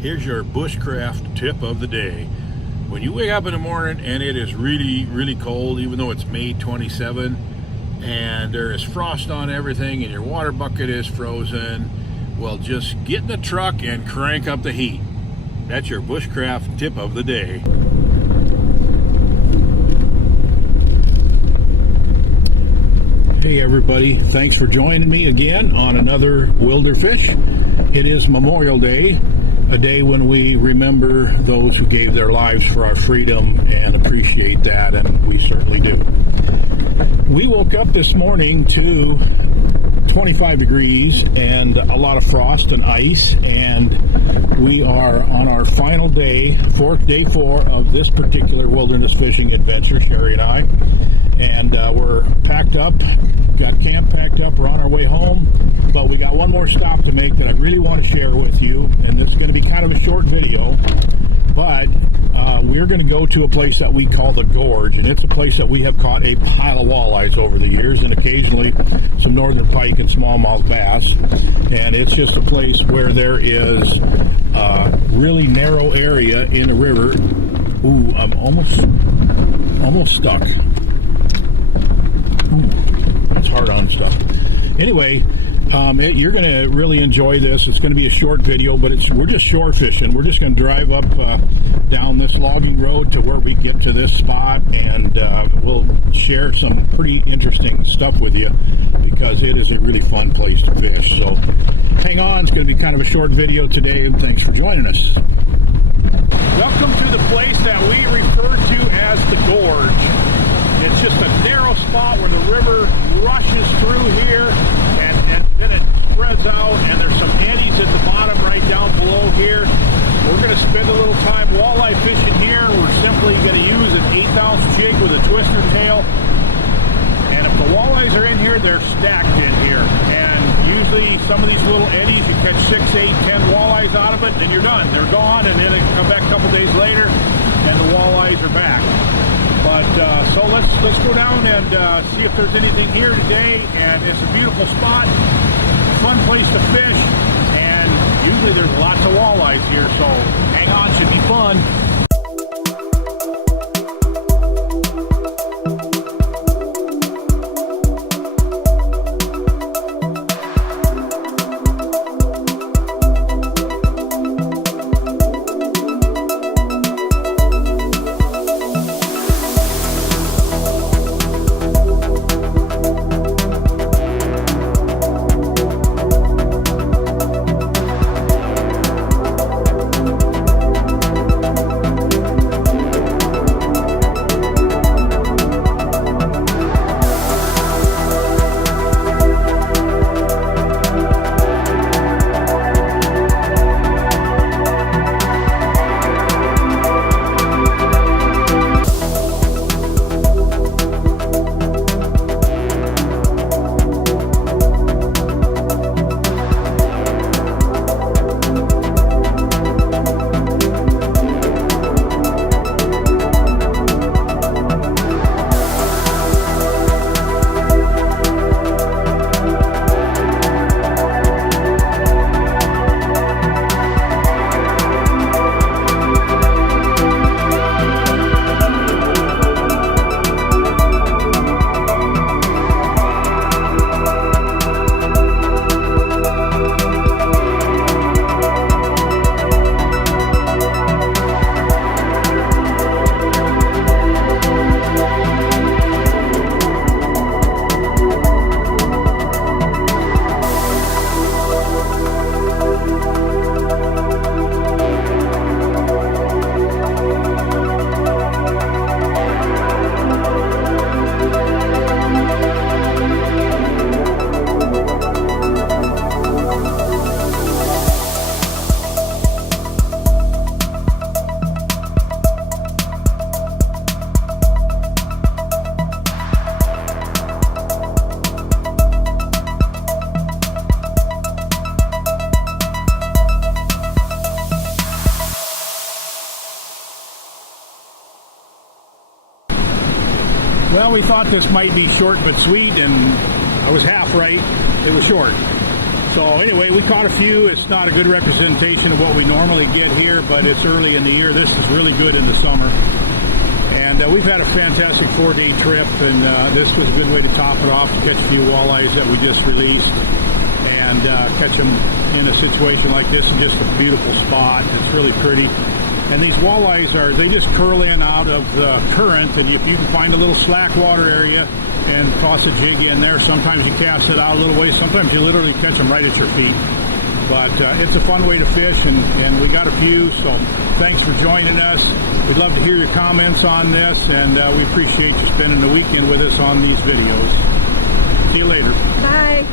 Here's your bushcraft tip of the day. When you wake up in the morning and it is really cold, even though it's May 27, and there is frost on everything and your water bucket is frozen, well, just get in the truck and crank up the heat. That's your bushcraft tip of the day. Hey everybody, thanks for joining me again on another Wilder Fish. It is Memorial Day, a day when we remember those who gave their lives for our freedom and appreciate that, and we certainly do. We woke up this morning to 25 degrees and a lot of frost and ice, and we are on our final day, day four of this particular wilderness fishing adventure, Sherry and I. And we're packed up, got camp packed up, we're on our way home, but we got one more stop to make that I really want to share with you, and this is going to be kind of a short video, but we're going to go to a place that we call the Gorge, and it's a place that we have caught a pile of walleyes over the years, and occasionally some northern pike and smallmouth bass, and it's just a place where there is a really narrow area in the river. Ooh, I'm almost stuck. That's hard on stuff. Anyway, you're going to really enjoy this. It's going to be a short video, but we're just shore fishing. We're just going to drive up down this logging road to where we get to this spot, and we'll share some pretty interesting stuff with you because it is a really fun place to fish. So hang on, it's going to be kind of a short video today, and thanks for joining us. Welcome to the place that we refer to as the Gorge. It's just a narrow spot where the river rushes through here, and then it spreads out, and there's some eddies at the bottom right down below here. We're going to spend a little time walleye fishing here. We're simply going to use an 1/8-ounce jig with a twister tail. And if the walleyes are in here, they're stacked in here. And usually some of these little eddies, you catch 6, 8, 10 walleyes out of it, and you're done. They're gone, and then they come back a couple days later, and the walleyes are back. But so let's go down and see if there's anything here today. And it's a beautiful spot, fun place to fish, and usually there's lots of walleyes here. So hang on, should be fun. Well, we thought this might be short but sweet, and I was half right. It was short. So anyway, we caught a few. It's not a good representation of what we normally get here, but it's early in the year. This is really good in the summer. And we've had a fantastic 4-day trip, and this was a good way to top it off, to catch a few walleyes that we just released, and catch them in a situation like this in just a beautiful spot. It's really pretty. And these walleyes they just curl in out of the current, and if you can find a little slack water area and toss a jig in there, sometimes you cast it out a little ways, sometimes you literally catch them right at your feet. But it's a fun way to fish, and we got a few, so thanks for joining us. We'd love to hear your comments on this, and we appreciate you spending the weekend with us on these videos. See you later. Bye.